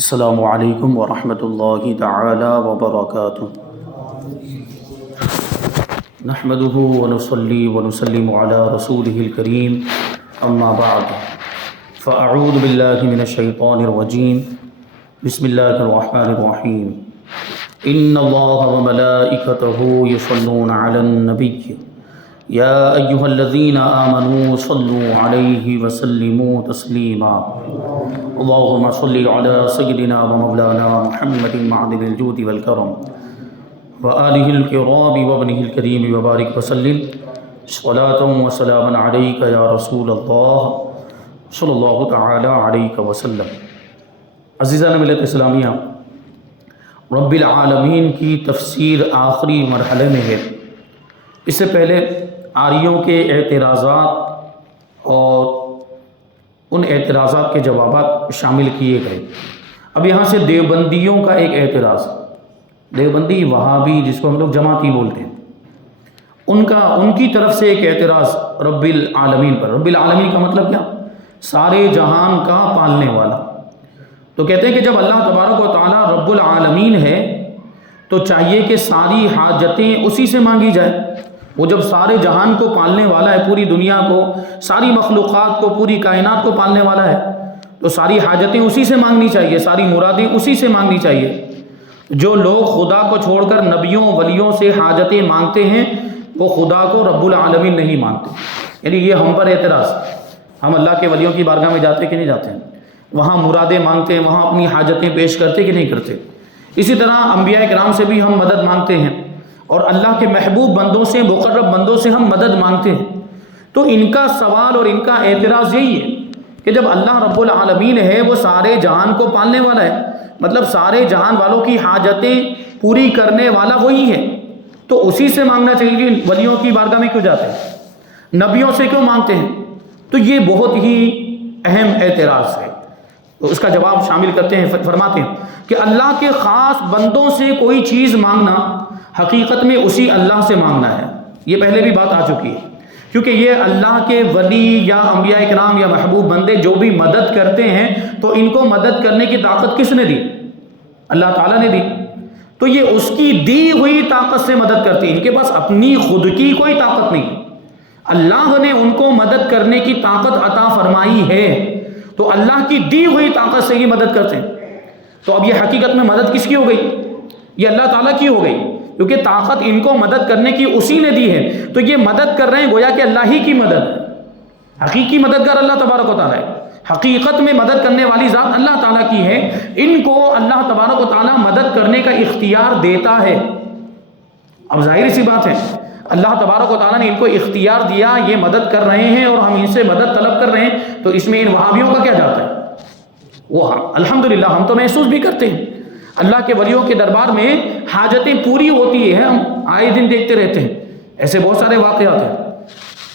السلام علیکم ورحمۃ اللہ تعالی وبرکاتہ۔ نحمده ونصلي ونسلم على رسوله الكريم اما بعد فاعوذ باللہ من الشیطان الرجیم بسم اللہ الرحمن الرحیم ان اللہ وملائکته یصلون علی النبی یا ایہا الذین آمنوا صلوا علیہ وسلموا تسلیما اللہم صلی علی سیدنا ومولانا محمد معدن الجود والکرم وآلہ الکرام وابنہ الکریم وبارک وسلم صلاۃ وسلاما علیک یا رسول اللہ صلی اللہ تعالی علیہ وسلم۔ عزیزان ملت اسلامیہ، رب العالمین کی تفسیر آخری مرحلے میں ہے۔ اس سے پہلے آریوں کے اعتراضات اور ان اعتراضات کے جوابات شامل کیے گئے۔ اب یہاں سے دیوبندیوں کا ایک اعتراض، دیوبندی وہابی جس کو ہم لوگ جماعتی بولتے ہیں، ان کی طرف سے ایک اعتراض رب العالمین پر۔ رب العالمین کا مطلب کیا؟ سارے جہان کا پالنے والا۔ تو کہتے ہیں کہ جب اللہ تبارک و تعالیٰ رب العالمین ہے تو چاہیے کہ ساری حاجتیں اسی سے مانگی جائے۔ وہ جب سارے جہان کو پالنے والا ہے، پوری دنیا کو، ساری مخلوقات کو، پوری کائنات کو پالنے والا ہے، تو ساری حاجتیں اسی سے مانگنی چاہیے، ساری مرادیں اسی سے مانگنی چاہیے۔ جو لوگ خدا کو چھوڑ کر نبیوں ولیوں سے حاجتیں مانگتے ہیں وہ خدا کو رب العالمین نہیں مانتے۔ یعنی یہ ہم پر اعتراض، ہم اللہ کے ولیوں کی بارگاہ میں جاتے کہ نہیں جاتے ہیں؟ وہاں مرادیں مانگتے ہیں، وہاں اپنی حاجتیں پیش کرتے کہ نہیں کرتے؟ اسی طرح انبیاء کرام سے بھی ہم مدد مانگتے ہیں، اور اللہ کے محبوب بندوں سے، مقرب بندوں سے ہم مدد مانگتے ہیں۔ تو ان کا سوال اور ان کا اعتراض یہی ہے کہ جب اللہ رب العالمین ہے، وہ سارے جہان کو پالنے والا ہے، مطلب سارے جہان والوں کی حاجتیں پوری کرنے والا وہی ہے، تو اسی سے مانگنا چاہیے۔ ولیوں کی بارگاہ میں کیوں جاتے ہیں؟ نبیوں سے کیوں مانگتے ہیں؟ تو یہ بہت ہی اہم اعتراض ہے۔ تو اس کا جواب شامل کرتے ہیں، فرماتے ہیں کہ اللہ کے خاص بندوں سے کوئی چیز مانگنا حقیقت میں اسی اللہ سے مانگنا ہے۔ یہ پہلے بھی بات آ چکی ہے، کیونکہ یہ اللہ کے ولی یا انبیاء کرام یا محبوب بندے جو بھی مدد کرتے ہیں تو ان کو مدد کرنے کی طاقت کس نے دی؟ اللہ تعالیٰ نے دی۔ تو یہ اس کی دی ہوئی طاقت سے مدد کرتے ہیں، ان کے پاس اپنی خود کی کوئی طاقت نہیں۔ اللہ نے ان کو مدد کرنے کی طاقت عطا فرمائی ہے، تو اللہ کی دی ہوئی طاقت سے ہی مدد کرتے ہیں۔ تو اب یہ حقیقت میں مدد کس کی ہو گئی؟ یہ اللہ تعالیٰ کی ہو گئی، کیونکہ طاقت ان کو مدد کرنے کی اسی نے دی ہے، تو یہ مدد کر رہے ہیں گویا کہ اللہ ہی کی مدد ہے۔ حقیقی مددگار اللہ تبارک و تعالیٰ ہے، حقیقت میں مدد کرنے والی ذات اللہ تعالیٰ کی ہے۔ ان کو اللہ تبارک و تعالیٰ مدد کرنے کا اختیار دیتا ہے۔ اب ظاہر سی بات ہے، اللہ تبارک و تعالیٰ نے ان کو اختیار دیا، یہ مدد کر رہے ہیں اور ہم ان سے مدد طلب کر رہے ہیں، تو اس میں ان وہابیوں کا کیا جاتا ہے؟ وہ الحمدللہ ہم تو محسوس بھی کرتے ہیں، اللہ کے ولیوں کے دربار میں حاجتیں پوری ہوتی ہیں، ہم آئے دن دیکھتے رہتے ہیں، ایسے بہت سارے واقعات ہیں۔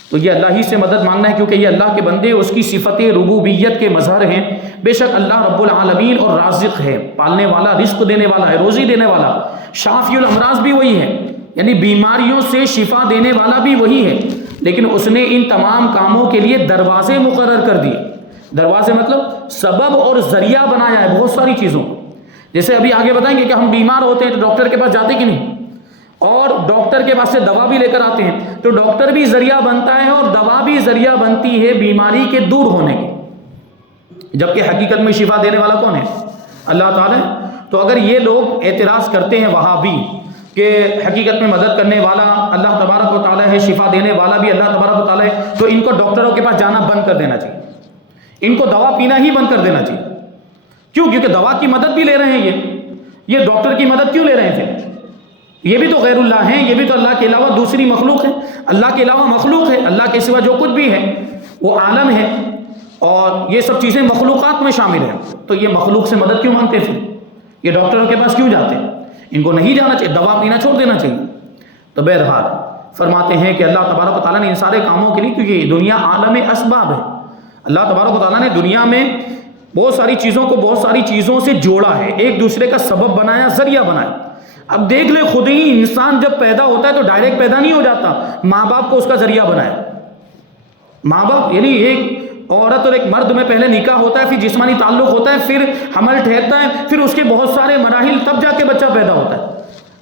تو یہ اللہ ہی سے مدد مانگنا ہے، کیونکہ یہ اللہ کے بندے اس کی صفت ربوبیت کے مظہر ہیں۔ بے شک اللہ رب العالمین اور رازق ہے، پالنے والا، رزق دینے والا ہے، روزی دینے والا۔ شافی الامراض بھی وہی ہے، یعنی بیماریوں سے شفا دینے والا بھی وہی ہے، لیکن اس نے ان تمام کاموں کے لیے دروازے مقرر کر دیے۔ دروازے مطلب سبب اور ذریعہ بنایا ہے بہت ساری چیزوں کو۔ جیسے ابھی آگے بتائیں گے کہ ہم بیمار ہوتے ہیں تو ڈاکٹر کے پاس جاتے کہ نہیں، اور ڈاکٹر کے پاس سے دوا بھی لے کر آتے ہیں، تو ڈاکٹر بھی ذریعہ بنتا ہے اور دوا بھی ذریعہ بنتی ہے بیماری کے دور ہونے کی، جبکہ حقیقت میں شفا دینے والا کون ہے؟ اللہ تعالیٰ ہے۔ تو اگر یہ لوگ اعتراض کرتے ہیں وہابی کہ حقیقت میں مدد کرنے والا اللہ تبارک و تعالیٰ ہے، شفا دینے والا بھی اللہ تبارک و تعالیٰ ہے، تو ان کو ڈاکٹروں کے پاس جانا بند کر دینا چاہیے، ان کو دوا پینا ہی بند کر دینا چاہیے۔ کیوں؟ کیونکہ دوا کی مدد بھی لے رہے ہیں، یہ ڈاکٹر کی مدد کیوں لے رہے ہیں پھر؟ یہ بھی تو غیر اللہ ہیں، یہ بھی تو اللہ کے علاوہ دوسری مخلوق ہے، اللہ کے علاوہ مخلوق ہے، اللہ کے سوا جو کچھ بھی ہے وہ عالم ہے، اور یہ سب چیزیں مخلوقات میں شامل ہیں، تو یہ مخلوق سے مدد کیوں مانگتے پھر؟ یہ ڈاکٹروں کے پاس کیوں جاتے ہیں؟ ان کو نہیں جانا چاہیے، دوا پینا چھوڑ دینا چاہیے۔ تو بہرحال فرماتے ہیں کہ اللہ تبارک و تعالیٰ نے ان سارے کاموں کے لیے، کیونکہ یہ دنیا عالم اسباب ہے، اللہ تبارک و تعالیٰ نے دنیا میں بہت ساری چیزوں کو بہت ساری چیزوں سے جوڑا ہے، ایک دوسرے کا سبب بنایا، ذریعہ بنایا۔ اب دیکھ لیں خود ہی انسان جب پیدا ہوتا ہے تو ڈائریکٹ پیدا نہیں ہو جاتا، ماں باپ کو اس کا ذریعہ بنایا۔ ماں باپ یعنی ایک عورت اور ایک مرد میں پہلے نکاح ہوتا ہے، پھر جسمانی تعلق ہوتا ہے، پھر حمل ٹھہرتا ہے، پھر اس کے بہت سارے مراحل، تب جا کے بچہ پیدا ہوتا ہے۔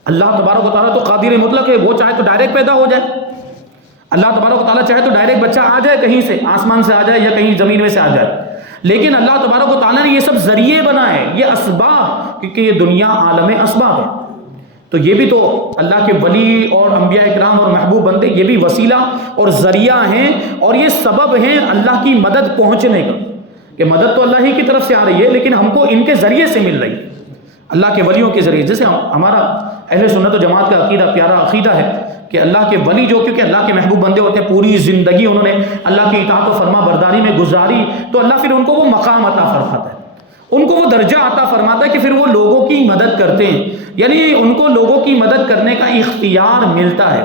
اللہ تبارک و تعالیٰ تو قادر مطلق ہے، وہ چاہے تو ڈائریکٹ پیدا ہو جائے، اللہ تبارک و تعالیٰ چاہے تو ڈائریکٹ بچہ آ جائے، کہیں سے آسمان سے آ جائے یا کہیں زمین میں سے آ جائے، لیکن اللہ تبارک و تعالیٰ نے یہ سب ذریعے بنائے، یہ اسباب، کیونکہ یہ دنیا عالم اسباب ہے، تو یہ بھی تو اللہ کے ولی اور انبیاء اکرام اور محبوب بندے، یہ بھی وسیلہ اور ذریعہ ہیں، اور یہ سبب ہیں اللہ کی مدد پہنچنے کا، کہ مدد تو اللہ ہی کی طرف سے آ رہی ہے، لیکن ہم کو ان کے ذریعے سے مل رہی ہے، اللہ کے ولیوں کے ذریعے۔ جیسے ہمارا اہل سنت و جماعت کا عقیدہ، پیارا عقیدہ ہے کہ اللہ کے ولی جو، کیونکہ اللہ کے محبوب بندے ہوتے ہیں، پوری زندگی انہوں نے اللہ کی اطاعت و فرما برداری میں گزاری، تو اللہ پھر ان کو وہ مقام عطا فرماتا ہے، ان کو وہ درجہ عطا فرماتا ہے کہ پھر وہ لوگوں کی مدد کرتے ہیں، یعنی ان کو لوگوں کی مدد کرنے کا اختیار ملتا ہے،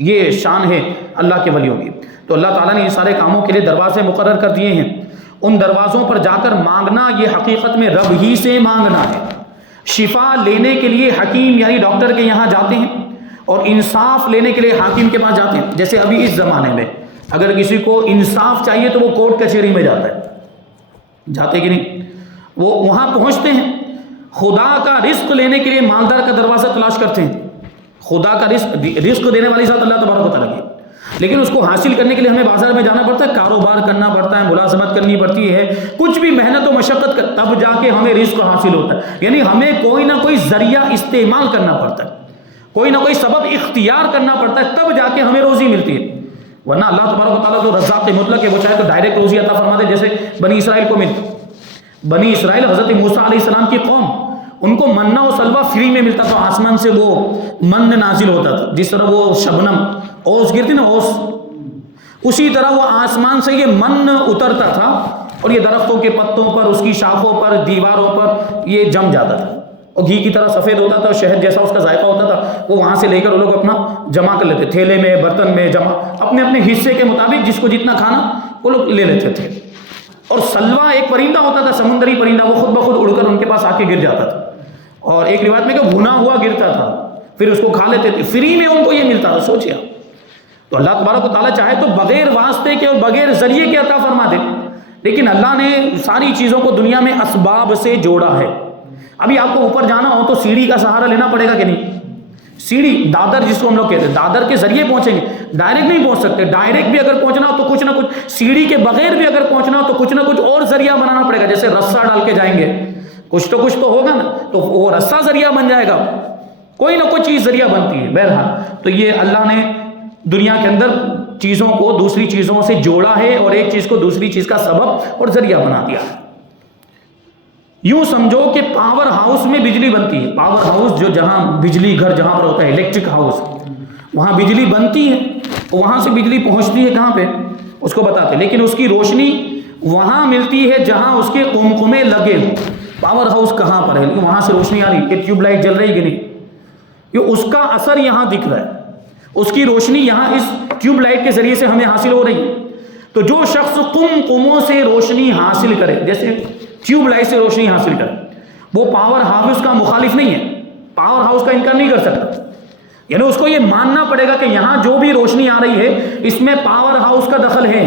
یہ شان ہے اللہ کے ولیوں کی۔ تو اللہ تعالیٰ نے یہ سارے کاموں کے لیے دروازے مقرر کر دیے ہیں، ان دروازوں پر جا کر مانگنا یہ حقیقت میں رب ہی سے مانگنا ہے۔ شفا لینے کے لیے حکیم یعنی ڈاکٹر کے یہاں جاتے ہیں، اور انصاف لینے کے لیے حاکم کے پاس جاتے ہیں۔ جیسے ابھی اس زمانے میں اگر کسی کو انصاف چاہیے تو وہ کورٹ کچہری میں جاتا ہے، جاتے کہ نہیں، وہ وہاں پہنچتے ہیں۔ خدا کا رزق لینے کے لیے مالدار کا دروازہ تلاش کرتے ہیں، خدا کا رزق دینے والی ذات اللہ تبارک و تعالیٰ کی، لیکن اس کو حاصل کرنے کے لیے ہمیں بازار میں جانا پڑتا ہے، کاروبار کرنا پڑتا ہے، ملازمت کرنی پڑتی ہے، کچھ بھی محنت و مشقت کر، تب جا کے ہمیں رزق حاصل ہوتا ہے، یعنی ہمیں کوئی نہ کوئی ذریعہ استعمال کرنا پڑتا ہے، کوئی نہ کوئی سبب اختیار کرنا پڑتا ہے، تب جا کے ہمیں روزی ملتی ہے، ورنہ اللہ تبارک و تعالیٰ تو رزاق مطلق ہے، وہ چاہے تو ڈائریکٹ روزی عطا فرما دے، جیسے بنی اسرائیل کو ملتا۔ بنی اسرائیل حضرت موسیٰ علیہ السلام کی قوم، ان کو منہ و سلوہ فری میں ملتا تھا، آسمان سے وہ من نازل ہوتا تھا، جس طرح وہ شبنم اوس گرتی نا اوس، اسی طرح وہ آسمان سے یہ من اترتا تھا، اور یہ درختوں کے پتوں پر، اس کی شاخوں پر، دیواروں پر یہ جم جاتا تھا، اور گھی کی طرح سفید ہوتا تھا، اور شہد جیسا اس کا ذائقہ ہوتا تھا، وہ وہاں سے لے کر وہ لوگ اپنا جمع کر لیتے، تھیلے میں، برتن میں جمع، اپنے اپنے حصے کے مطابق جس کو جتنا کھانا وہ لوگ لے لیتے تھے۔ اور سلوا ایک پرندہ ہوتا تھا، سمندری پرندہ، وہ خود بخود اڑ کر ان کے پاس آ کے گر جاتا تھا، اور ایک روایت میں کہ بھنا ہوا گرتا تھا، پھر اس کو کھا لیتے تھے، فری میں ان کو یہ ملتا تھا، سوچیے آپ۔ تو اللہ تبارک و تعالیٰ چاہے تو بغیر واسطے کے اور بغیر ذریعے کے عطا فرما دے، لیکن اللہ نے ساری چیزوں کو دنیا میں اسباب سے جوڑا ہے۔ ابھی آپ کو اوپر جانا ہو تو سیڑھی کا سہارا لینا پڑے گا کہ نہیں؟ سیڑھی، دادر جس کو ہم لوگ کہتے ہیں، دادر کے ذریعے پہنچیں گے، ڈائریکٹ نہیں پہنچ سکتے، ڈائریکٹ بھی اگر پہنچنا ہو تو کچھ نہ کچھ، سیڑھی کے بغیر بھی اگر پہنچنا ہو تو کچھ نہ کچھ اور ذریعہ بنانا پڑے گا، جیسے رسہ ڈال کے جائیں گے، کچھ تو ہوگا نا، تو وہ رسہ ذریعہ بن جائے گا، کوئی نہ کوئی چیز ذریعہ بنتی ہے۔ بہرحال تو یہ اللہ نے دنیا کے اندر چیزوں کو دوسری چیزوں سے جوڑا ہے، اور ایک چیز کو دوسری چیز کا سبب اور ذریعہ بنا دیا ہے۔ یوں سمجھو کہ پاور ہاؤس میں بجلی بنتی ہے، پاور ہاؤس جو جہاں بجلی گھر جہاں پر ہوتا ہے، الیکٹرک ہاؤس، وہاں بجلی بنتی ہے، وہاں سے بجلی پہنچتی ہے کہاں پہ اس کو بتاتے ہیں، لیکن اس کی روشنی وہاں ملتی ہے جہاں اس کے قمقمے لگے ہوں۔ پاور ہاؤس کہاں پر ہے، وہاں سے روشنی آ رہی ہے، ٹیوب لائٹ جل رہی ہے کہ نہیں، یہ اس کا اثر یہاں دکھ رہا ہے، اس کی روشنی یہاں اس ٹیوب لائٹ کے ذریعے سے ہمیں حاصل ہو رہی ہے۔ تو جو شخص قمقموں سے روشنی حاصل کرے، جیسے ٹیوب لائٹ سے روشنی حاصل کرے، وہ پاور ہاؤس کا مخالف نہیں ہے، پاور ہاؤس کا انکار نہیں کر سکتا، یعنی اس کو یہ ماننا پڑے گا کہ یہاں جو بھی روشنی آ رہی ہے اس میں پاور ہاؤس کا دخل ہے،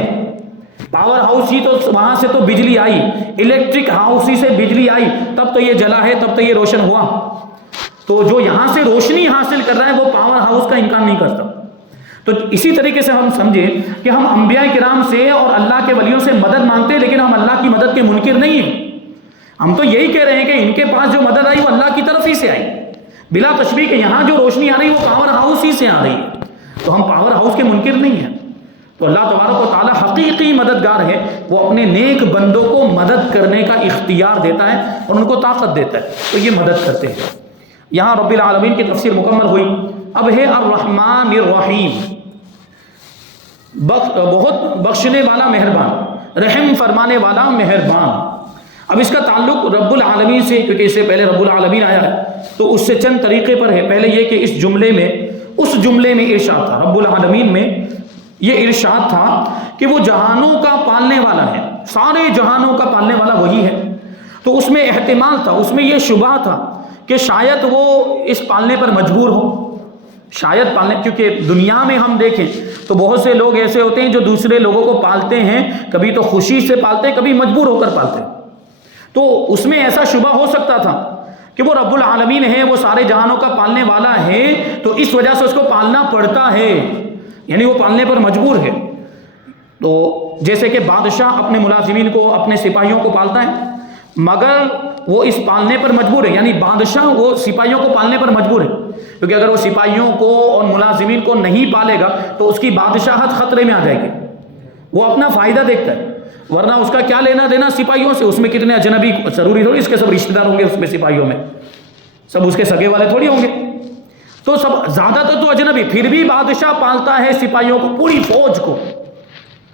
پاور ہاؤس ہی تو وہاں سے تو بجلی آئی، الیکٹرک ہاؤس ہی سے بجلی آئی، تب تو یہ جلا ہے، تب تو یہ روشن ہوا۔ تو جو یہاں سے روشنی حاصل کر رہا ہے وہ پاور ہاؤس کا انکار نہیں کرتا۔ تو اسی طریقے سے ہم سمجھیں کہ ہم انبیاء کرام سے اور اللہ کے ولیوں سے مدد مانگتے ہیں، لیکن ہم اللہ کی مدد کے منکر نہیں ہیں، ہم تو یہی کہہ رہے ہیں کہ ان کے پاس جو مدد آئی وہ اللہ کی طرف ہی سے آئی، بلا تشبیہ کہ یہاں جو روشنی آ رہی ہے وہ پاور ہاؤس ہی سے آ رہی ہے، تو ہم پاور ہاؤس کے منکر نہیں ہیں۔ تو اللہ تبارک و تعالیٰ حقیقی مددگار ہے، وہ اپنے نیک بندوں کو مدد کرنے کا اختیار دیتا ہے اور ان کو طاقت دیتا ہے، تو یہ مدد کرتے ہیں۔ یہاں رب العالمین کی تفسیر مکمل ہوئی، اب ہے الرحمن الرحیم، بہت بخشنے والا مہربان، رحم فرمانے والا مہربان۔ اب اس کا تعلق رب العالمین سے، کیونکہ اس سے پہلے رب العالمین آیا ہے تو اس سے چند طریقے پر ہے۔ پہلے یہ کہ اس جملے میں ارشاد تھا، رب العالمین میں یہ ارشاد تھا کہ وہ جہانوں کا پالنے والا ہے، سارے جہانوں کا پالنے والا وہی ہے، تو اس میں احتمال تھا، اس میں یہ شبہ تھا کہ شاید وہ اس پالنے پر مجبور ہو، شاید پالنے، کیونکہ دنیا میں ہم دیکھیں تو بہت سے لوگ ایسے ہوتے ہیں جو دوسرے لوگوں کو پالتے ہیں، کبھی تو خوشی سے پالتے ہیں، کبھی مجبور ہو کر پالتے ہیں. تو اس میں ایسا شبہ ہو سکتا تھا کہ وہ رب العالمین ہے، وہ سارے جہانوں کا پالنے والا ہے، تو اس وجہ سے اس کو پالنا پڑتا ہے، یعنی وہ پالنے پر مجبور ہے. تو جیسے کہ بادشاہ اپنے ملازمین کو، اپنے سپاہیوں کو پالتا ہے، مگر وہ اس پالنے پر مجبور ہے، یعنی بادشاہ وہ سپاہیوں کو پالنے پر مجبور ہے، کیونکہ اگر وہ سپاہیوں کو اور ملازمین کو نہیں پالے گا تو اس کی بادشاہت خطرے میں آ جائے گی. وہ اپنا فائدہ دیکھتا ہے، ورنہ اس کا کیا لینا دینا سپاہیوں سے؟ اس میں کتنے اجنبی، ضروری تھوڑی اس کے سب رشتہ دار ہوں گے اس میں، سپاہیوں میں سب اس کے سگے والے تھوڑی ہوں گے، تو سب زیادہ تر تو اجنبی. پھر بھی بادشاہ پالتا ہے سپاہیوں کو، پوری فوج کو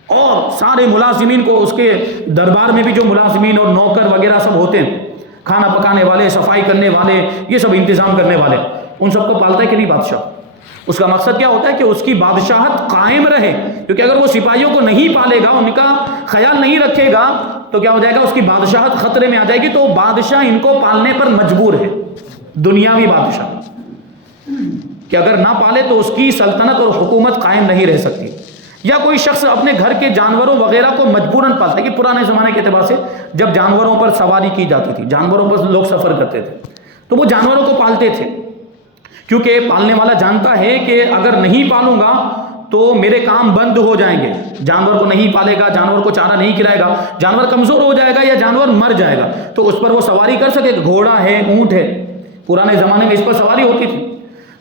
اور سارے ملازمین کو. اس کے دربار میں بھی جو ملازمین اور نوکر وغیرہ سب ہوتے ہیں، کھانا پکانے والے، صفائی کرنے والے، یہ سب انتظام کرنے والے، ان سب کو پالتا ہے کہ نہیں بادشاہ؟ اس کا مقصد کیا ہوتا ہے کہ اس کی بادشاہت قائم رہے، کیونکہ اگر وہ سپاہیوں کو نہیں پالے گا، ان کا خیال نہیں رکھے گا، تو کیا ہو جائے گا؟ اس کی بادشاہت خطرے میں آ جائے گی. تو بادشاہ ان کو پالنے پر مجبور ہے، دنیاوی بادشاہ، کہ اگر نہ پالے تو اس کی سلطنت اور حکومت قائم نہیں رہ سکتی. یا کوئی شخص اپنے گھر کے جانوروں وغیرہ کو مجبوراً پالتا ہے، کہ پرانے زمانے کے اعتبار سے جب جانوروں پر سواری کی جاتی تھی، جانوروں پر لوگ سفر کرتے تھے، تو وہ جانوروں کو پالتے تھے، کیونکہ پالنے والا جانتا ہے کہ اگر نہیں پالوں گا تو میرے کام بند ہو جائیں گے. جانور کو نہیں پالے گا، جانور کو چارہ نہیں کھلائے گا، جانور کمزور ہو جائے گا یا جانور مر جائے گا، تو اس پر وہ سواری کر سکے. گھوڑا ہے، اونٹ ہے، پرانے زمانے میں اس پر سواری ہوتی تھی.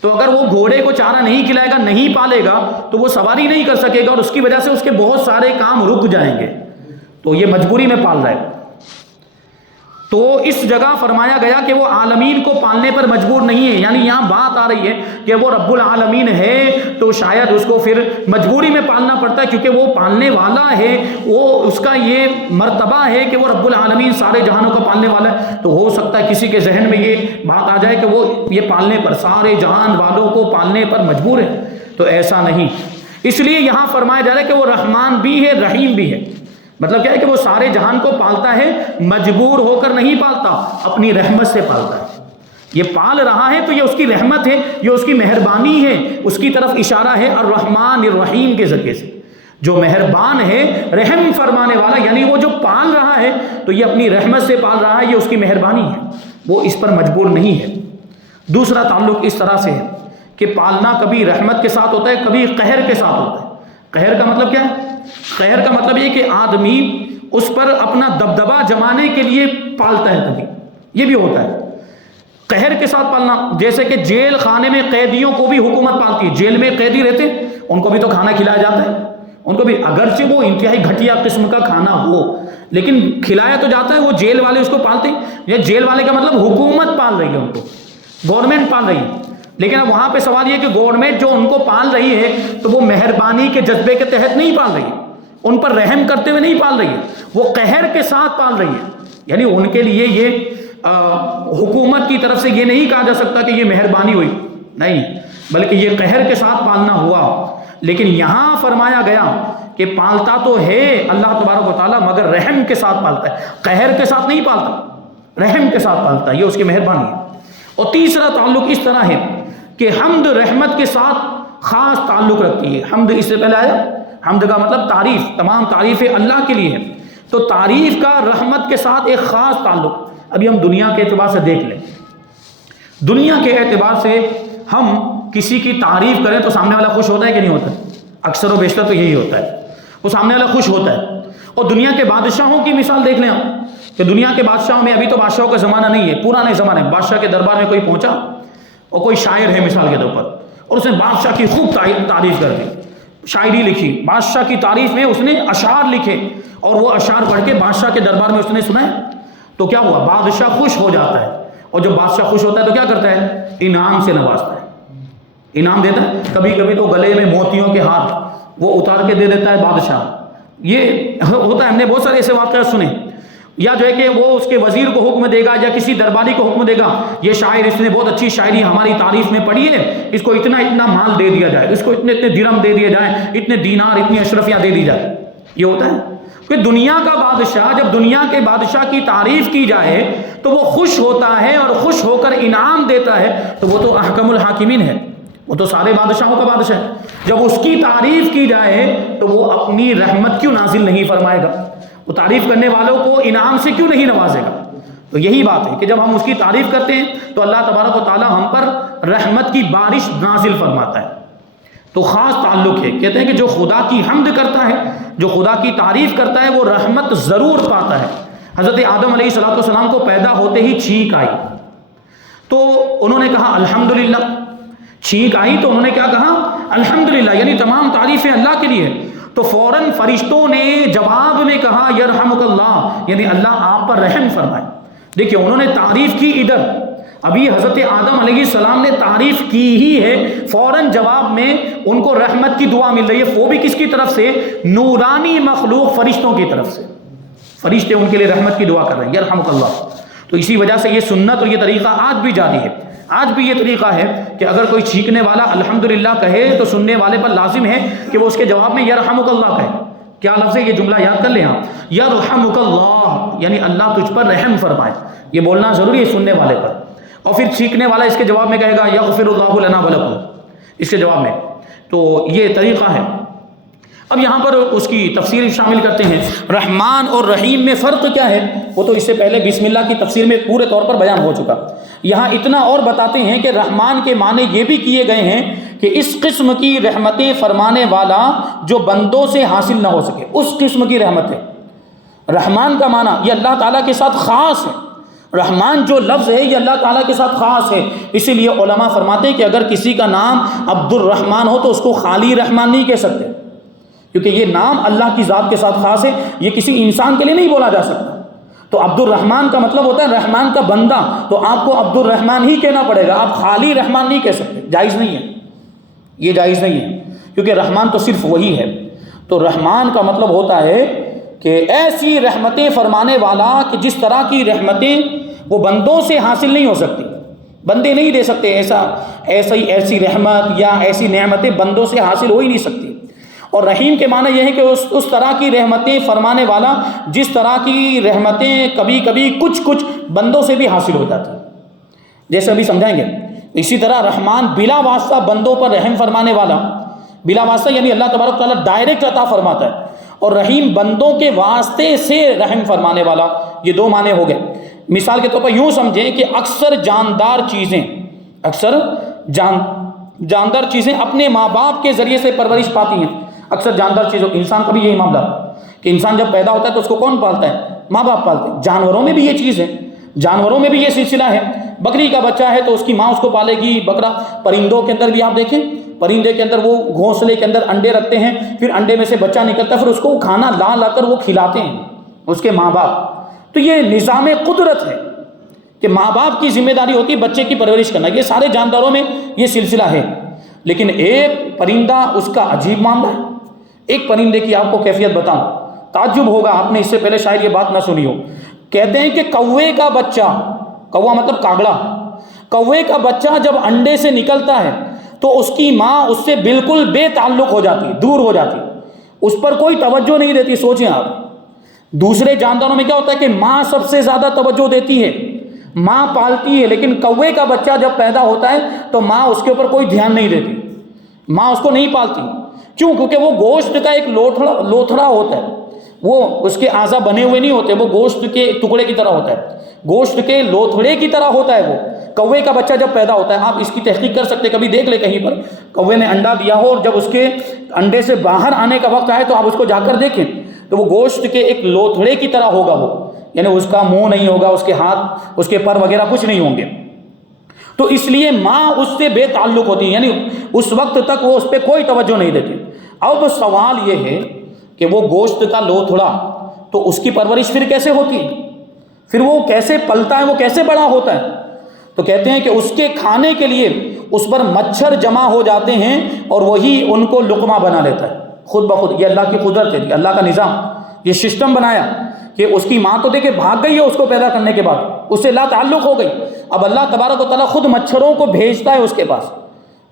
تو اگر وہ گھوڑے کو چارہ نہیں کھلائے گا، نہیں پالے گا، تو وہ سواری نہیں کر سکے گا، اور اس کی وجہ سے اس کے بہت سارے کام رک جائیں گے. تو یہ مجبوری میں پال رہا ہے. تو اس جگہ فرمایا گیا کہ وہ عالمین کو پالنے پر مجبور نہیں ہے، یعنی یہاں بات آ رہی ہے کہ وہ رب العالمین ہے تو شاید اس کو پھر مجبوری میں پالنا پڑتا ہے، کیونکہ وہ پالنے والا ہے، وہ اس کا یہ مرتبہ ہے کہ وہ رب العالمین سارے جہانوں کا پالنے والا ہے. تو ہو سکتا ہے کسی کے ذہن میں یہ بات آ جائے کہ وہ یہ پالنے پر، سارے جہان والوں کو پالنے پر مجبور ہے. تو ایسا نہیں. اس لیے یہاں فرمایا جا رہا ہے کہ وہ رحمان بھی ہے، رحیم بھی ہے. مطلب کیا ہے کہ وہ سارے جہان کو پالتا ہے، مجبور ہو کر نہیں پالتا، اپنی رحمت سے پالتا ہے. یہ پال رہا ہے تو یہ اس کی رحمت ہے، یہ اس کی مہربانی ہے، اس کی طرف اشارہ ہے الرحمن الرحیم کے ذریعے سے. جو مہربان ہے، رحم فرمانے والا، یعنی وہ جو پال رہا ہے تو یہ اپنی رحمت سے پال رہا ہے، یہ اس کی مہربانی ہے، وہ اس پر مجبور نہیں ہے. دوسرا تعلق اس طرح سے ہے کہ پالنا کبھی رحمت کے ساتھ ہوتا ہے، کبھی قہر کے ساتھ ہوتا ہے. قہر کا مطلب کیا ہے؟ قہر کا مطلب یہ کہ آدمی اس پر اپنا دبدبا جمانے کے لیے پالتا ہے، کبھی یہ بھی ہوتا ہے. قہر کے ساتھ پالنا، جیسے کہ جیل خانے میں قیدیوں کو بھی حکومت پالتی ہے. جیل میں قیدی رہتے ہیں، ان کو بھی تو کھانا کھلایا جاتا ہے، ان کو بھی، اگرچہ وہ انتہائی گھٹیا قسم کا کھانا ہو لیکن کھلایا تو جاتا ہے. وہ جیل والے اس کو پالتے ہیں. یہ جیل والے کا مطلب حکومت پال رہی ہے ان کو، گورنمنٹ پال رہی ہے. لیکن اب وہاں پہ سوال یہ کہ گورنمنٹ جو ان کو پال رہی ہے تو وہ مہربانی کے جذبے کے تحت نہیں پال رہی ہے، ان پر رحم کرتے ہوئے نہیں پال رہی ہے، وہ قہر کے ساتھ پال رہی ہے. یعنی ان کے لیے یہ حکومت کی طرف سے یہ نہیں کہا جا سکتا کہ یہ مہربانی ہوئی، نہیں، بلکہ یہ قہر کے ساتھ پالنا ہوا. لیکن یہاں فرمایا گیا کہ پالتا تو ہے اللہ تبارک و تعالیٰ، مگر رحم کے ساتھ پالتا ہے، قہر کے ساتھ نہیں پالتا، رحم کے ساتھ پالتا ہے، یہ اس کی مہربانی ہے. اور تیسرا تعلق اس طرح ہے کہ حمد رحمت کے ساتھ خاص تعلق رکھتی ہے. حمد اس سے پہلے آیا، حمد کا مطلب تعریف، تمام تعریفیں اللہ کے لیے ہیں. تو تعریف کا رحمت کے ساتھ ایک خاص تعلق. ابھی ہم دنیا کے اعتبار سے دیکھ لیں، دنیا کے اعتبار سے ہم کسی کی تعریف کریں تو سامنے والا خوش ہوتا ہے کہ نہیں ہوتا؟ اکثر و بیشتر تو یہی ہوتا ہے، وہ سامنے والا خوش ہوتا ہے. اور دنیا کے بادشاہوں کی مثال دیکھ لیں آپ، کہ دنیا کے بادشاہوں میں، ابھی تو بادشاہوں کا زمانہ نہیں ہے، پرانے زمانے میں بادشاہ کے دربار میں کوئی پہنچا اور کوئی شاعر ہے مثال کے طور پر، اور اس نے بادشاہ کی خوب تعریف کر دی، شاعری لکھی، بادشاہ کی تعریف میں اس نے اشعار لکھے، اور وہ اشعار پڑھ کے بادشاہ کے دربار میں اس نے سنائے. تو کیا ہوا؟ بادشاہ خوش ہو جاتا ہے. اور جب بادشاہ خوش ہوتا ہے تو کیا کرتا ہے؟ انعام سے نوازتا ہے، انعام دیتا ہے. کبھی کبھی تو گلے میں موتیوں کے ہاتھ وہ اتار کے دے دیتا ہے بادشاہ. یہ ہوتا ہے، ہم نے بہت سارے ایسے واقعات سنے. یا جو ہے کہ وہ اس کے وزیر کو حکم دے گا یا کسی درباری کو حکم دے گا، یہ شاعر، اس نے بہت اچھی شاعری ہماری تعریف میں پڑھی ہے، اس کو اتنا اتنا مال دے دیا جائے، اس کو اتنے اتنے درہم دے دیے جائیں، اتنے دینار، اتنی اشرفیاں دے دی جائے. یہ ہوتا ہے کہ دنیا کا بادشاہ، جب دنیا کے بادشاہ کی تعریف کی جائے تو وہ خوش ہوتا ہے، اور خوش ہو کر انعام دیتا ہے، تو وہ تو احکم الحاکمین ہے، وہ تو سارے بادشاہوں کا بادشاہ ہے، جب اس کی تعریف کی جائے تو وہ اپنی رحمت کیوں نازل نہیں فرمائے گا؟ وہ تعریف کرنے والوں کو انعام سے کیوں نہیں نوازے گا؟ تو یہی بات ہے کہ جب ہم اس کی تعریف کرتے ہیں تو اللہ تبارک و تعالی ہم پر رحمت کی بارش نازل فرماتا ہے۔ تو خاص تعلق ہے، کہتے ہیں کہ جو خدا کی حمد کرتا ہے، جو خدا کی تعریف کرتا ہے، وہ رحمت ضرور پاتا ہے۔ حضرت آدم علیہ السلام کو پیدا ہوتے ہی چھینک آئی تو انہوں نے کہا الحمدللہ۔ چھینک آئی تو انہوں نے کیا کہا؟ الحمدللہ، یعنی تمام تعریفیں اللہ کے لیے۔ تو فوراً فرشتوں نے جواب میں کہا یرحمک اللہ، یعنی اللہ آپ پر رحم فرمائے۔ دیکھیے انہوں نے تعریف کی ادھر، ابھی حضرت آدم علیہ السلام نے تعریف کی ہی ہے، فوراً جواب میں ان کو رحمت کی دعا مل رہی ہے، وہ بھی کس کی طرف سے؟ نورانی مخلوق فرشتوں کی طرف سے۔ فرشتے ان کے لیے رحمت کی دعا کر رہے ہیں یرحمک اللہ۔ تو اسی وجہ سے یہ سنت اور یہ طریقہ آج بھی جاری ہے۔ آج بھی یہ طریقہ ہے کہ اگر کوئی چھینکنے والا الحمدللہ کہے تو سننے والے پر لازم ہے کہ وہ اس کے جواب میں یرحمک اللہ کہے۔ کیا لفظ ہے؟ یہ جملہ یاد کر لیں آپ، یرحمک اللہ، یعنی اللہ تجھ پر رحم فرمائے، یہ بولنا ضروری ہے سننے والے پر۔ اور پھر چھینکنے والا اس کے جواب میں کہے گا یغفر اللہ لنا ولکم، اس کے جواب میں۔ تو یہ طریقہ ہے۔ اب یہاں پر اس کی تفسیر شامل کرتے ہیں، رحمان اور رحیم میں فرق کیا ہے؟ وہ تو اس سے پہلے بسم اللہ کی تفسیر میں پورے طور پر بیان ہو چکا۔ یہاں اتنا اور بتاتے ہیں کہ رحمان کے معنی یہ بھی کیے گئے ہیں کہ اس قسم کی رحمتیں فرمانے والا جو بندوں سے حاصل نہ ہو سکے، اس قسم کی رحمتیں۔ رحمان کا معنی یہ اللہ تعالیٰ کے ساتھ خاص ہے، رحمان جو لفظ ہے یہ اللہ تعالیٰ کے ساتھ خاص ہے۔ اسی لیے علماء فرماتے ہیں کہ اگر کسی کا نام عبد الرحمن ہو تو اس کو خالی رحمان نہیں کہہ سکتے، کیونکہ یہ نام اللہ کی ذات کے ساتھ خاص ہے، یہ کسی انسان کے لیے نہیں بولا جا سکتا۔ تو عبد الرحمن کا مطلب ہوتا ہے رحمان کا بندہ، تو آپ کو عبد الرحمن ہی کہنا پڑے گا، آپ خالی رحمان نہیں کہہ سکتے، جائز نہیں ہے، یہ جائز نہیں ہے، کیونکہ رحمان تو صرف وہی ہے۔ تو رحمان کا مطلب ہوتا ہے کہ ایسی رحمتیں فرمانے والا کہ جس طرح کی رحمتیں وہ بندوں سے حاصل نہیں ہو سکتی، بندے نہیں دے سکتے، ایسی رحمت یا ایسی نعمتیں بندوں سے حاصل ہو ہی نہیں سکتی۔ اور رحیم کے معنی یہ ہے کہ اس طرح کی رحمتیں فرمانے والا جس طرح کی رحمتیں کبھی کبھی کچھ بندوں سے بھی حاصل ہو جاتی ہیں، جیسے ابھی سمجھائیں گے۔ اسی طرح رحمان بلا واسطہ بندوں پر رحم فرمانے والا، بلا واسطہ یعنی اللہ تبارک تعالیٰ ڈائریکٹ عطا فرماتا ہے، اور رحیم بندوں کے واسطے سے رحم فرمانے والا، یہ دو معنی ہو گئے۔ مثال کے طور پر یوں سمجھیں کہ اکثر جاندار چیزیں اپنے ماں باپ کے ذریعے سے پرورش پاتی ہیں۔ اکثر جاندار چیزوں، انسان کا بھی یہی معاملہ کہ انسان جب پیدا ہوتا ہے تو اس کو کون پالتا ہے؟ ماں باپ پالتے ہیں۔ جانوروں میں بھی یہ چیز ہے، جانوروں میں بھی یہ سلسلہ ہے۔ بکری کا بچہ ہے تو اس کی ماں اس کو پالے گی، بکرا۔ پرندوں کے اندر بھی آپ دیکھیں، پرندے کے اندر وہ گھونسلے کے اندر انڈے رکھتے ہیں، پھر انڈے میں سے بچہ نکلتا ہے، پھر اس کو کھانا لا کر وہ کھلاتے ہیں اس کے ماں باپ۔ تو یہ نظام قدرت ہے کہ ماں باپ کی ذمہ داری ہوتی ہے بچے کی پرورش کرنا۔ یہ سارے جانداروں میں یہ سلسلہ ہے، لیکن ایک پرندہ اس کا عجیب معاملہ ہے۔ ایک پرندے کی آپ کو کیفیت بتاؤں، تعجب ہوگا، آپ نے اس سے پہلے شاید یہ بات نہ سنی ہو۔ کہتے ہیں کہ کوے کا بچہ، کوا مطلب کاغڑا، کوے کا بچہ جب انڈے سے نکلتا ہے تو اس کی ماں اس سے بالکل بے تعلق ہو جاتی، دور ہو جاتی، اس پر کوئی توجہ نہیں دیتی۔ سوچیں آپ، دوسرے جانداروں میں کیا ہوتا ہے کہ ماں سب سے زیادہ توجہ دیتی ہے، ماں پالتی ہے، لیکن کوے کا بچہ جب پیدا ہوتا ہے تو ماں اس کے اوپر کوئی دھیان نہیں دیتی، ماں اس کو نہیں پالتی۔ کیوں؟ کیونکہ وہ گوشت کا ایک لوتھڑا ہوتا ہے، وہ اس کے اعضا بنے ہوئے نہیں ہوتے، وہ گوشت کے ٹکڑے کی طرح ہوتا ہے، گوشت کے لوتھڑے کی طرح ہوتا ہے وہ۔ کوے کا بچہ جب پیدا ہوتا ہے، آپ اس کی تحقیق کر سکتے، کبھی دیکھ لیں کہیں پر کوے نے انڈا دیا ہو اور جب اس کے انڈے سے باہر آنے کا وقت آئے تو آپ اس کو جا کر دیکھیں تو وہ گوشت کے ایک لوتھڑے کی طرح ہوگا وہ، یعنی اس کا منہ نہیں ہوگا، اس کے ہاتھ، اس کے پر وغیرہ کچھ نہیں ہوں گے۔ تو اس لیے ماں اس سے بے تعلق ہوتی ہے، یعنی اس وقت تک وہ اس پہ کوئی توجہ نہیں دیتی۔ اب سوال یہ ہے کہ وہ گوشت کا لوتھڑا تو اس کی پرورش پھر کیسے ہوتی ہے، پھر وہ کیسے پلتا ہے، وہ کیسے بڑا ہوتا ہے؟ تو کہتے ہیں کہ اس کے کھانے کے لیے اس پر مچھر جمع ہو جاتے ہیں اور وہی ان کو لقمہ بنا لیتا ہے خود بخود۔ یہ اللہ کی قدرت ہے، اللہ کا نظام، یہ سسٹم بنایا کہ اس کی ماں تو دیکھے بھاگ گئی ہے اس کو پیدا کرنے کے بعد، اس سے لا تعلق ہو گئی، اب اللہ تبارک و تعالیٰ خود مچھروں کو بھیجتا ہے اس کے پاس۔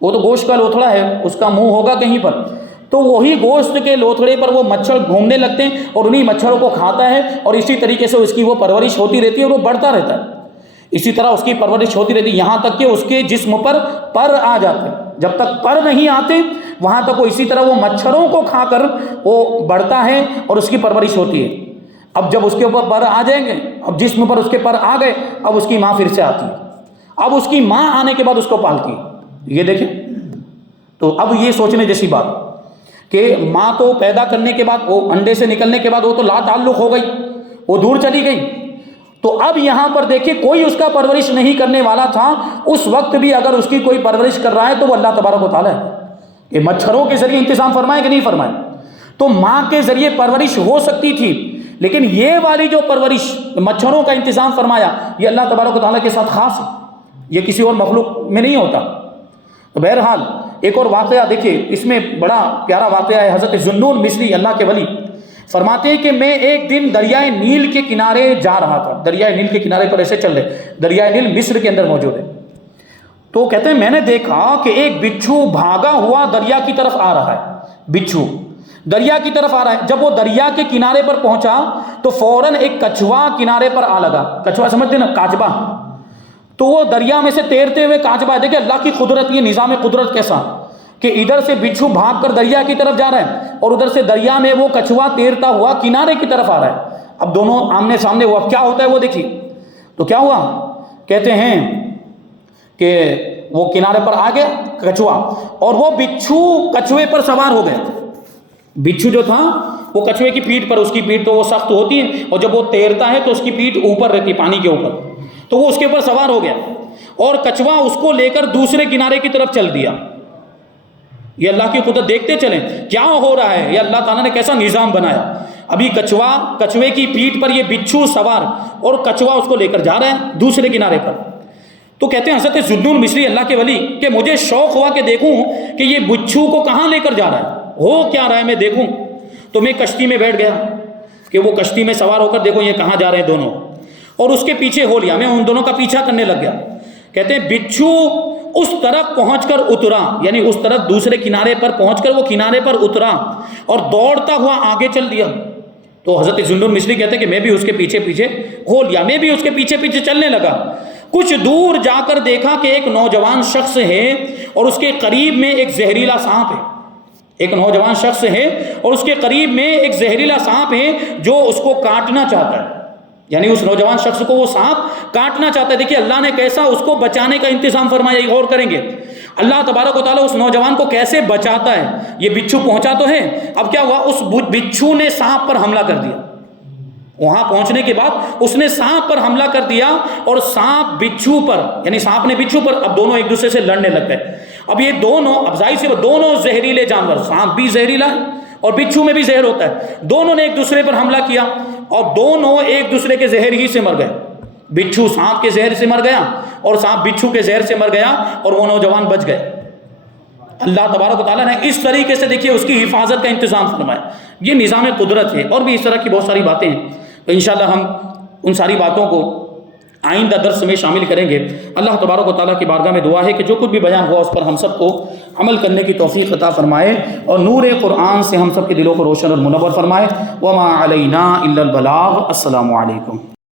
وہ تو گوشت کا لوتھڑا ہے، اس کا منہ ہوگا کہیں پر، تو وہی گوشت کے لوتھڑے پر وہ مچھر گھومنے لگتے ہیں اور انہی مچھروں کو کھاتا ہے، اور اسی طریقے سے اس کی وہ پرورش ہوتی رہتی ہے اور وہ بڑھتا رہتا ہے۔ اسی طرح اس کی پرورش ہوتی رہتی ہے یہاں تک کہ اس کے جسم پر آ جاتے ہیں، جب تک پر نہیں آتے وہاں تک وہ اسی طرح وہ مچھروں کو کھا کر وہ بڑھتا ہے اور اس کی پرورش ہوتی ہے۔ اب جب اس کے اوپر پر آ جائیں گے، اب جسم پر اس کے پر آ گئے، اب اس کی ماں پھر سے آتی ہے، اب اس کی ماں آنے کے بعد اس کو پالتی ہے۔ یہ دیکھیں، تو اب یہ سوچنے جیسی بات کہ ماں تو پیدا کرنے کے بعد، وہ انڈے سے نکلنے کے بعد وہ تو لا تعلق ہو گئی، وہ دور چلی گئی، تو اب یہاں پر دیکھیں کوئی اس کا پرورش نہیں کرنے والا تھا، اس وقت بھی اگر اس کی کوئی پرورش کر رہا ہے تو وہ اللہ تبارک و تعالیٰ ہے۔ یہ مچھروں کے ذریعے انتظام فرمائے کہ نہیں فرمائے؟ تو ماں کے ذریعے پرورش ہو سکتی تھی، لیکن یہ والی جو پرورش مچھروں کا انتظام فرمایا، یہ اللہ تبارک و تعالیٰ کے ساتھ خاص ہے، یہ کسی اور مخلوق میں نہیں ہوتا۔ تو بہرحال ایک اور واقعہ دیکھیے، اس میں بڑا پیارا واقعہ ہے۔ حضرت ذوالنون مصری اللہ کے ولی فرماتے ہیں کہ میں ایک دن دریائے نیل کے کنارے جا رہا تھا، دریائے نیل کے کنارے پر ایسے چل رہے، دریائے نیل مصر کے اندر موجود ہے، تو کہتے ہیں میں نے دیکھا کہ ایک بچھو بھاگا ہوا دریا کی طرف آ رہا ہے، بچھو دریا کی طرف آ رہا ہے۔ جب وہ دریا کے کنارے پر پہنچا تو فوراً ایک کچھوا کنارے پر آ لگا، کچھوا سمجھتے نا، کاچبا، تو وہ دریا میں سے تیرتے ہوئے کاچبا، دیکھیں اللہ کی قدرت، یہ نظام قدرت کیسا کہ ادھر سے بچھو بھاگ کر دریا کی طرف جا رہا ہے اور ادھر سے دریا میں وہ کچھوا تیرتا ہوا کنارے کی طرف آ رہا ہے۔ اب دونوں آمنے سامنے ہوا، کیا ہوتا ہے وہ دیکھیے، تو کیا ہوا، کہتے ہیں کہ وہ کنارے پر آ گیا کچھوا، اور وہ بچھو کچھوے پر سوار ہو گیا۔ بچھو جو تھا وہ کچھوے کی پیٹھ پر، اس کی پیٹھ تو وہ سخت ہوتی ہے اور جب وہ تیرتا ہے تو اس کی پیٹھ اوپر رہتی ہے پانی کے اوپر، تو وہ اس کے اوپر سوار ہو گیا اور کچھوا اس کو لے کر دوسرے کنارے کی طرف چل دیا۔ یہ اللہ کی قدرت، دیکھتے چلیں کیا ہو رہا ہے، یہ اللہ تعالیٰ نے کیسا نظام بنایا۔ ابھی کچھوے کی پیٹھ پر یہ بچھو سوار اور کچھوا اس کو لے کر جا رہا ہے دوسرے کنارے پر۔ تو کہتے ہیں حضرت ذوالنون مصری اللہ کے ولی کہ مجھے شوق ہوا کہ دیکھوں کہ یہ بچھو کو کہاں لے کر جا رہا ہے، ہو کیا رہا ہے میں دیکھوں، تو میں کشتی میں بیٹھ گیا کہ وہ کشتی میں سوار ہو کر دیکھو یہ کہاں جا رہے ہیں دونوں، اور اس کے پیچھے ہو لیا، میں ان دونوں کا پیچھا کرنے لگ گیا۔ کہتے ہیں بچھو اس طرف پہنچ کر اترا، یعنی اس طرف دوسرے کنارے پر پہنچ کر وہ کنارے پر اترا اور دوڑتا ہوا آگے چل دیا۔ تو حضرت ذوالنون مصری کہتے ہیں کہ میں بھی اس کے پیچھے پیچھے ہو لیا، میں بھی اس کے پیچھے پیچھے چلنے لگا۔ کچھ دور جا کر دیکھا کہ ایک نوجوان شخص ہے اور اس کے قریب میں ایک زہریلا سانپ ہے، ایک نوجوان شخص ہے اور اس کے قریب میں ایک زہریلا سانپ ہے جو اس کو کاٹنا چاہتا ہے، یعنی اس نوجوان شخص کو وہ سانپ کاٹنا چاہتا ہے۔ دیکھیے اللہ نے کیسا اس کو بچانے کا انتظام فرمایا، یہ غور کریں گے اللہ تبارک و تعالیٰ اس نوجوان کو کیسے بچاتا ہے۔ یہ بچھو پہنچا تو ہے، اب کیا ہوا، اس بچھو نے سانپ پر حملہ کر دیا، وہاں پہنچنے کے بعد اس نے سانپ پر حملہ کر دیا اور سانپ بچھو پر، یعنی سانپ نے بچھو پر، اب دونوں ایک دوسرے سے لڑنے لگ گئے۔ اب یہ دونوں، اب ظاہر سے دونوں زہریلے جانور، سانپ بھی زہریلا ہے اور بچھو میں بھی زہر ہوتا ہے، دونوں نے ایک دوسرے پر حملہ کیا اور دونوں ایک دوسرے کے زہر ہی سے مر گئے۔ بچھو سانپ کے زہر سے مر گیا اور سانپ بچھو کے زہر سے مر گیا اور وہ نوجوان بچ گئے۔ اللہ تبارک و تعالیٰ نے اس طریقے سے دیکھیے اس کی حفاظت کا انتظام فرمایا، یہ نظام قدرت ہے۔ اور بھی اس طرح کی بہت ساری باتیں ہیں، تو انشاءاللہ ہم ان ساری باتوں کو آئندہ درس میں شامل کریں گے۔ اللہ تبارک و تعالیٰ کی بارگاہ میں دعا ہے کہ جو کچھ بھی بیان ہوا اس پر ہم سب کو عمل کرنے کی توفیق عطا فرمائے اور نور قرآن سے ہم سب کے دلوں کو روشن اور منور فرمائے۔ وما علینا الا البلاغ۔ السلام علیکم۔